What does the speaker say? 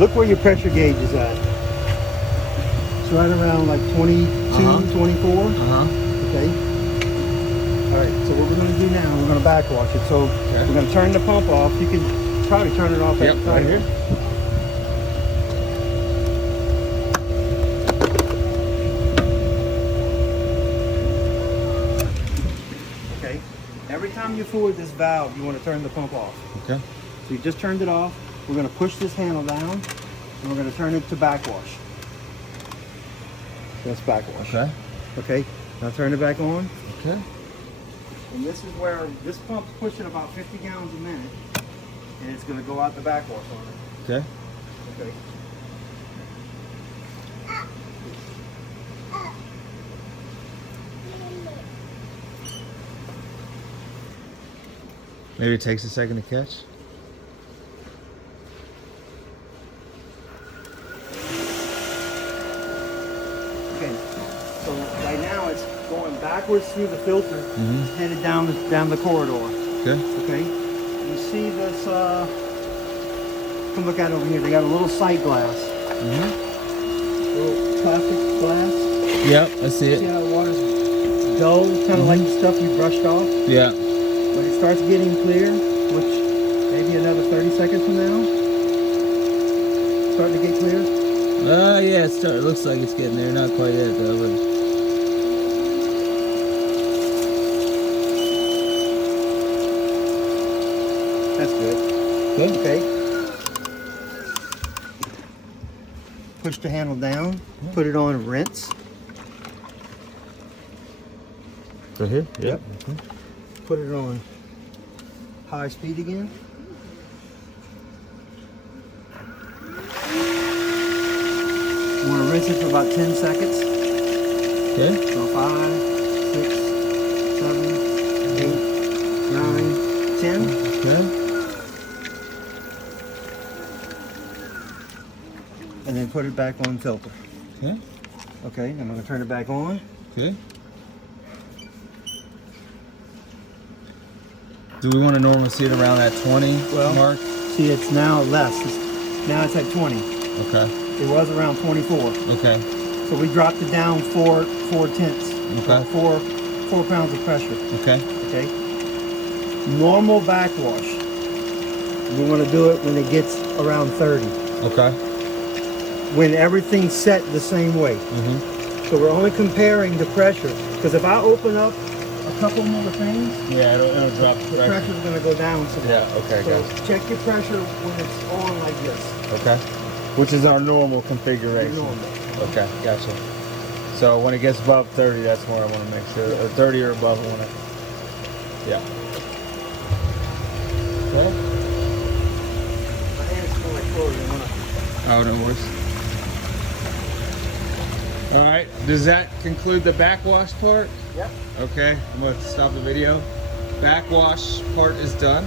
look where your pressure gauge is at. It's right around like 22, 24. Okay. All right, so what we're going to do now, we're going to backwash it. So we're going to turn the pump off. You can probably turn it off at the time. Right here. Okay. Every time you fool with this valve, you want to turn the pump off. Okay. So you just turned it off. We're going to push this handle down, and we're going to turn it to backwash. That's backwash. Okay. Okay. Now turn it back on. Okay. And this is where this pump's pushing about 50 gallons a minute, and it's going to go out the backwash on it. Okay. Okay. Maybe it takes a second to catch. Okay. So right now it's going backwards through the filter, headed down the corridor. Okay. Okay. You see this? Come look at it over here. They got a little sight glass. Little plastic glass. Yep, I see See it. how the water's dull, kind of like the stuff you brushed off. Yeah. When it starts getting clear, which maybe another 30 seconds from now, starting to get clear. Yeah, it looks like it's getting there. Not quite yet though, but That's good. okay. Okay. Push the handle down, put it on rinse. Right here? Yep. Put it on high speed again. You want to rinse it for about 10 seconds. Okay. So 5, 6, 7, 8, 9, 10. Okay. And then put it back on filter. Okay. Okay, I'm going to turn it back on. Okay. Do we want to normally see it around that 20 mark? See, it's now less. Now it's at 20. Okay. It was around 24. Okay. So we dropped it down 4 tenths. Okay. 4 pounds of pressure. Okay. Okay. Normal backwash. We want to do it when it gets around 30. Okay. When everything's set the same way. So we're only comparing the pressure. Because if I open up a couple more things, Yeah, it'll drop the pressure's going to go down some more. Yeah, okay, So gotcha. check your pressure when it's on like this. Okay. Which is our normal configuration. Normal. Okay, gotcha. So when it gets above 30, that's where I want to make sure. Or 30 or above, I want to. Yeah. Okay. My hands smell like chlorine. Oh, no worries. All right. Does that conclude the backwash part? Yep. Okay. I'm going to stop the video. Backwash part is done.